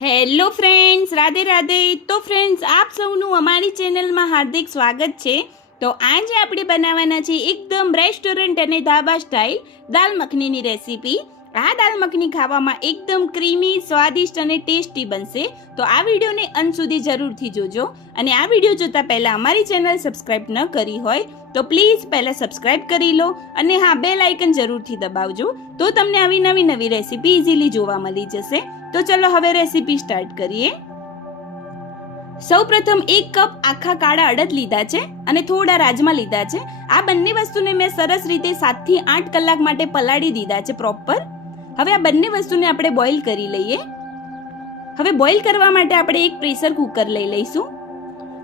Hello friends, Radhe Radhe. તો friends, આપ સૌનું અમારી ચેનલમાં હાર્દિક સ્વાગત છે. તો આજે આપણે બનાવવાના છે એકદમ રેસ્ટોરન્ટ અને ધાબા સ્ટાઇલ દાલ મખનીની રેસીપી. આ દાલ મખની ખાવામાં એકદમ ક્રીમી, સ્વાદિષ્ટ અને ટેસ્ટી બનશે. તો આ વિડીયોને અંત સુધી જરૂરથી જોજો. અને આ વિડીયો જોતા પહેલાં અમારી ચેનલ સબસ્ક્રાઈબ ન કરી હોય તો પ્લીઝ પહેલાં સબસ્ક્રાઈબ કરી લો અને હા, બેલ આઇકન જરૂરથી દબાવજો. તો તમને આવી નવી રેસીપી ઇઝીલી જોવા મળી જશે. તો ચલો હવે રેસીપી સ્ટાર્ટ કરીએ. સૌપ્રથમ 1 કપ આખા કાળા અડદ લીધા છે અને થોડા રાજમા લીધા છે. આ બંને વસ્તુને મેં સરસ રીતે 7 થી 8 કલાક માટે પલાળી દીધા છે પ્રોપર. હવે આ બંને વસ્તુને આપણે બોઇલ કરી લઈએ. હવે બોઇલ કરવા માટે આપણે એક પ્રેશર કુકર લઈ લઈશું.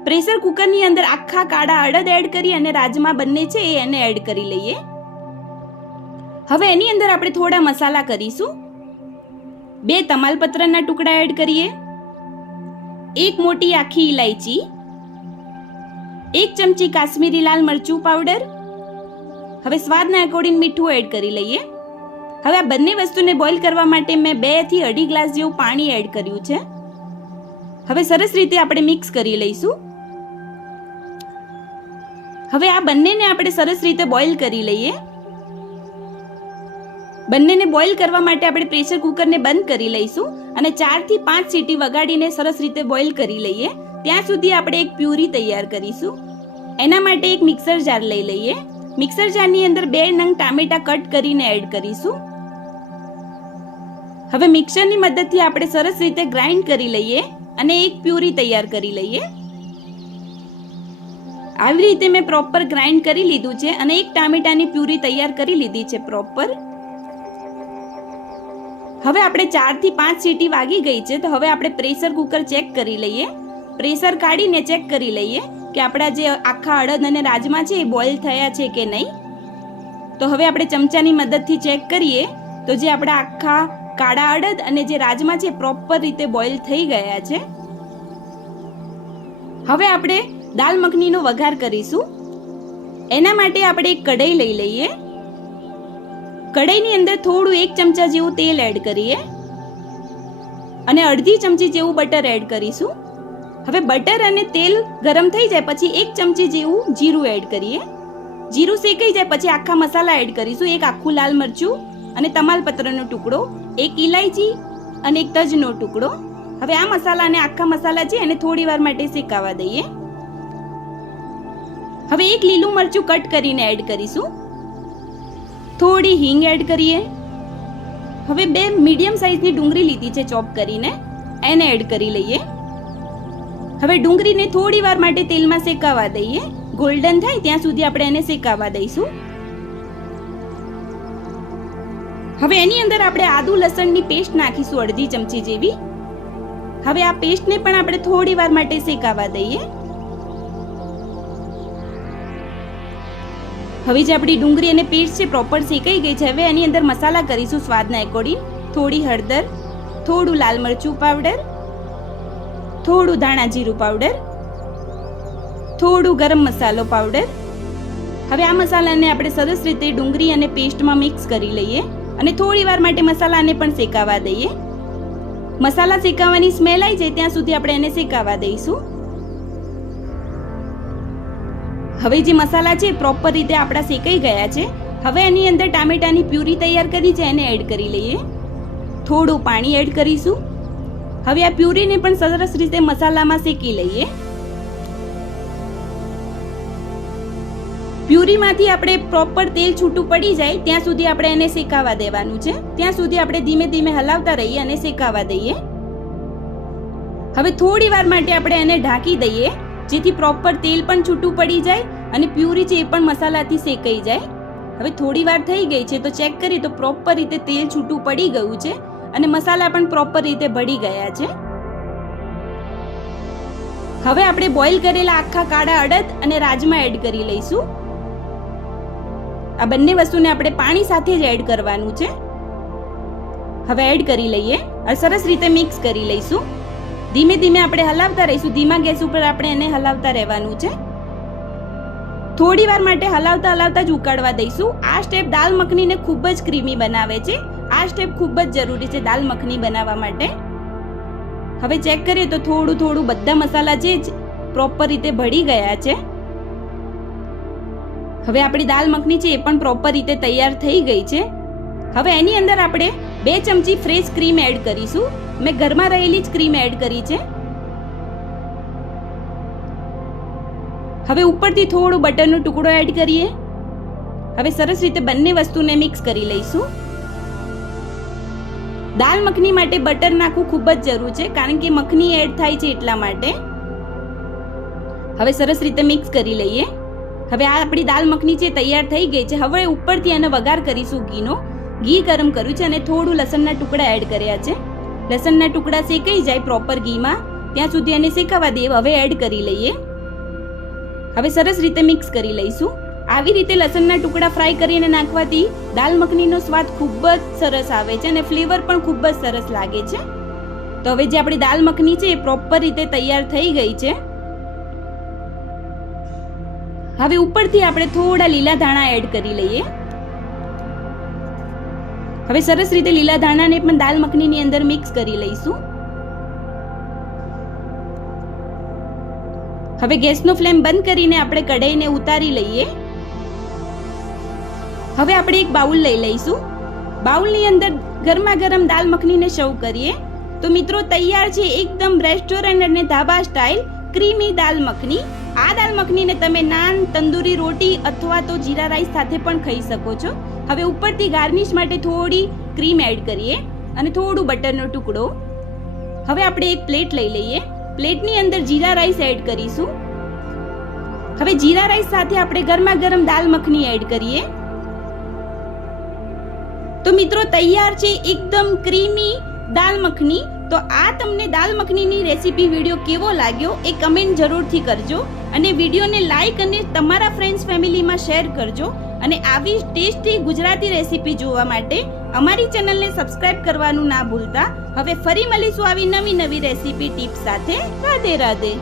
પ્રેશર કુકરની અંદર આખા કાળા અડદ એડ કરી અને રાજમા બંને છે એને એડ કરી લઈએ. હવે એની અંદર આપણે થોડા મસાલા કરીશું. 2 તમાલપત્રના ટુકડા એડ કરીએ, 1 મોટી આખી ઇલાયચી, 1 ચમચી કાશ્મીરી લાલ મરચું પાવડર. હવે સ્વાદના એકોર્ડિંગ મીઠું એડ કરી લઈએ. હવે આ બંને વસ્તુને બોઇલ કરવા માટે મેં 2 થી 2.5 ગ્લાસ જેવું પાણી એડ કર્યું છે. હવે સરસ રીતે આપણે મિક્સ કરી લઈશું. હવે આ બંનેને આપણે સરસ રીતે બોઇલ કરી લઈએ. બંનેને બોઇલ કરવા માટે આપણે પ્રેશર કુકરને બંધ કરી લઈશું અને 4 થી 5 સીટી વગાડીને સરસ રીતે બોઇલ કરી લઈએ. ત્યાં સુધી આપણે એક પ્યુરી તૈયાર કરીશું. એના માટે એક મિક્સર જાર લઈ લઈએ. મિક્સર જારની અંદર 2 નંગ ટામેટા કટ કરીને એડ કરીશું. હવે મિક્સરની મદદથી આપણે સરસ રીતે ગ્રાઇન્ડ કરી લઈએ અને એક પ્યુરી તૈયાર કરી લઈએ. આવી રીતે મેં પ્રોપર ગ્રાઇન્ડ કરી લીધું છે અને એક ટામેટાની પ્યુરી તૈયાર કરી લીધી છે પ્રોપર. હવે આપણે 4 થી 5 સીટી વાગી ગઈ છે. તો હવે આપણે પ્રેશર કુકર ચેક કરી લઈએ. પ્રેશર કાઢીને ચેક કરી લઈએ કે આપણા જે આખા અડદ અને રાજમા છે એ બોઇલ થયા છે કે નહીં. તો હવે આપણે ચમચાની મદદથી ચેક કરીએ તો જે આપણા આખા કાળા અડદ અને જે રાજમા છે પ્રોપર રીતે બોઇલ થઈ ગયા છે. હવે આપણે દાલ મખનીનો વઘાર કરીશું. એના માટે આપણે એક કઢાઈ લઈ લઈએ. કઢાઈની અંદર થોડું 1 ચમચા જેવું તેલ એડ કરીએ અને અડધી ચમચી જેવું બટર એડ કરીશું. હવે બટર અને તેલ ગરમ થઈ જાય પછી 1 ચમચી જેવું જીરું એડ કરીએ. જીરું શેકાઈ જાય પછી આખા મસાલા એડ કરીશું. 1 આખું લાલ મરચું અને તમાલપત્રનો ટુકડો, 1 ઇલાયચી અને 1 તજનો ટુકડો. હવે આ મસાલા અને આખા મસાલા છે એને થોડી વાર માટે શેકાવા દઈએ. હવે 1 લીલું મરચું કટ કરીને એડ કરીશું. થોડી હિંગ એડ કરીએ. હવે 2 મીડિયમ સાઇઝની ડુંગળી લીધી છે ચોપ કરીને, એને એડ કરી લઈએ. હવે ડુંગળીને થોડી વાર માટે તેલમાં શેકાવા દઈએ. ગોલ્ડન થાય ત્યાં સુધી આપણે એને શેકાવા દઈશું. હવે એની અંદર આપણે આદુ લસણની પેસ્ટ નાખીશું, અડધી ચમચી જેવી. હવે આ પેસ્ટને પણ આપણે થોડી વાર માટે શેકાવા દઈએ. હવે જે આપણી ડુંગળી અને પેસ્ટ છે પ્રોપર શેકાઈ ગઈ છે. હવે એની અંદર મસાલા કરીશું સ્વાદના એકોર્ડિંગ. થોડી હળદર, થોડું લાલ મરચું પાવડર, થોડું ધાણા જીરું પાવડર, થોડું ગરમ મસાલો પાવડર. હવે આ મસાલાને આપણે સરસ રીતે ડુંગળી અને પેસ્ટમાં મિક્સ કરી લઈએ અને થોડી વાર માટે મસાલાને પણ શેકાવા દઈએ. મસાલા શેકાવાની સ્મેલ આવી જાય ત્યાં સુધી આપણે એને શેકાવા દઈશું. હવે જે મસાલા છે પ્રોપર રીતે આપણા શેકાઈ ગયા છે. હવે એની અંદર ટામેટાની પ્યુરી તૈયાર કરી છે એને એડ કરી લઈએ. થોડું પાણી એડ કરીશું. હવે આ પ્યુરીને પણ સરસ રીતે મસાલામાં શેકી લઈએ. પ્યુરીમાંથી આપણે પ્રોપર તેલ છૂટું પડી જાય ત્યાં સુધી આપણે એને શેકાવા દેવાનું છે. ત્યાં સુધી આપણે ધીમે ધીમે હલાવતા રહીએ અને શેકાવા દઈએ. હવે થોડી વાર માટે આપણે એને ઢાંકી દઈએ જેથી પ્રોપર તેલ પણ છૂટું પડી જાય અને પ્યુરી છે એ પણ મસાલાથી શેકાઈ જાય. હવે થોડી વાર થઈ ગઈ છે તો ચેક કરી તો પ્રોપર રીતે તેલ છૂટું પડી ગયું છે અને મસાલા પણ પ્રોપર રીતે ભળી ગયા છે. હવે આપણે બોઇલ કરેલા આખા કાળા અડદ અને રાજમા એડ કરી લઈશું. આ બંને વસ્તુને આપણે પાણી સાથે જ એડ કરવાનું છે. હવે એડ કરી લઈએ અને સરસ રીતે મિક્સ કરી લઈશું. ધીમે ધીમે આપણે હલાવતા રહીશું. ધીમા ગેસ ઉપર આપણે એને હલાવતા રહેવાનું છે. થોડી વાર માટે હલાવતા જ ઉકાળવા દઈશું. આ સ્ટેપ દાલ મખનીને ખૂબ જ ક્રીમી બનાવે છે. આ સ્ટેપ ખૂબ જ જરૂરી છે દાલ મખની બનાવવા માટે. હવે ચેક કરીએ તો થોડું થોડું બધા મસાલા જે પ્રોપર રીતે ભળી ગયા છે. હવે આપણી દાલ મખની છે એ પણ પ્રોપર રીતે તૈયાર થઈ ગઈ છે. હવે એની અંદર આપણે 2 ચમચી ફ્રેશ ક્રીમ એડ કરીશું. મેં ઘરમાં રહેલી જ ક્રીમ એડ કરી છે. હવે ઉપરથી થોડું બટરનો ટુકડો એડ કરીએ. હવે સરસ રીતે બંને વસ્તુને મિક્સ કરી લઈશું. દાલ મખની માટે બટર નાખવું ખૂબ જ જરૂર છે, કારણ કે મખની એડ થાય છે એટલા માટે. હવે સરસ રીતે મિક્સ કરી લઈએ. હવે આ આપણી દાલ મખની છે તૈયાર થઈ ગઈ છે. હવે ઉપરથી આને વઘાર કરીશું ઘીનો. ઘી ગરમ કર્યું છે અને થોડું લસણના ટુકડા એડ કર્યા છે. લસણના ટુકડા શેકાઈ જાય પ્રોપર ઘીમાં ત્યાં સુધી એને શેકાવા દે. હવે એડ કરી લઈએ. હવે સરસ રીતે મિક્સ કરી લઈશું. આવી રીતે લસણના ટુકડા ફ્રાય કરીને નાખવાથી દાલ મખનીનો સ્વાદ ખૂબ જ સરસ આવે છે અને ફ્લેવર પણ ખૂબ જ સરસ લાગે છે. તો હવે જે આપણી દાલ મખની છે એ પ્રોપર રીતે તૈયાર થઈ ગઈ છે. હવે ઉપરથી આપણે થોડા લીલા ધાણા એડ કરી લઈએ. હવે સરસ રીતે લીલા ધાણાને પણ દાલ મખનીની અંદર મિક્સ કરી લઈશું. હવે ગેસનો ફ્લેમ બંધ કરીને આપણે કઢાઈને ઉતારી લઈએ. હવે આપણે એક બાઉલ લઈ લઈશું. બાઉલની અંદર ગરમા ગરમ દાલ મખનીને સર્વ કરીએ. તો મિત્રો તૈયાર છે એકદમ રેસ્ટોરન્ટ અને ધાબા સ્ટાઇલ ક્રીમી દાલ મખની. આ દાલ મખનીને તમે નાન, તંદૂરી રોટી અથવા તો જીરા રાઈસ સાથે પણ ખાઈ શકો છો. હવે ઉપરથી ગાર્નિશ માટે થોડી ક્રીમ એડ કરીએ અને થોડું બટરનો ટુકડો. હવે આપણે એક પ્લેટ લઈ લઈએ. પ્લેટની અંદર જીરા રાઈસ એડ કરીશું. હવે જીરા રાઈસ સાથે આપણે ગરમા ગરમ દાલ મખની એડ કરીએ. તો મિત્રો તૈયાર છે એકદમ ક્રીમી દાલ મખની. તો આ તમને દાલ મખનીની રેસીપી વિડીયો કેવો લાગ્યો એ કમેન્ટ જરૂરથી કરજો અને વિડીયોને લાઈક અને તમારા ફ્રેન્ડ્સ ફેમિલીમાં શેર કરજો. અને આવી ટેસ્ટી ગુજરાતી રેસીપી જોવા માટે અમારી ચેનલને સબસ્ક્રાઇબ કરવાનું ના ભૂલતા. હવે ફરી મળીશું આવી નવી રેસીપી ટિપ્સ સાથે. રાધે રાધે.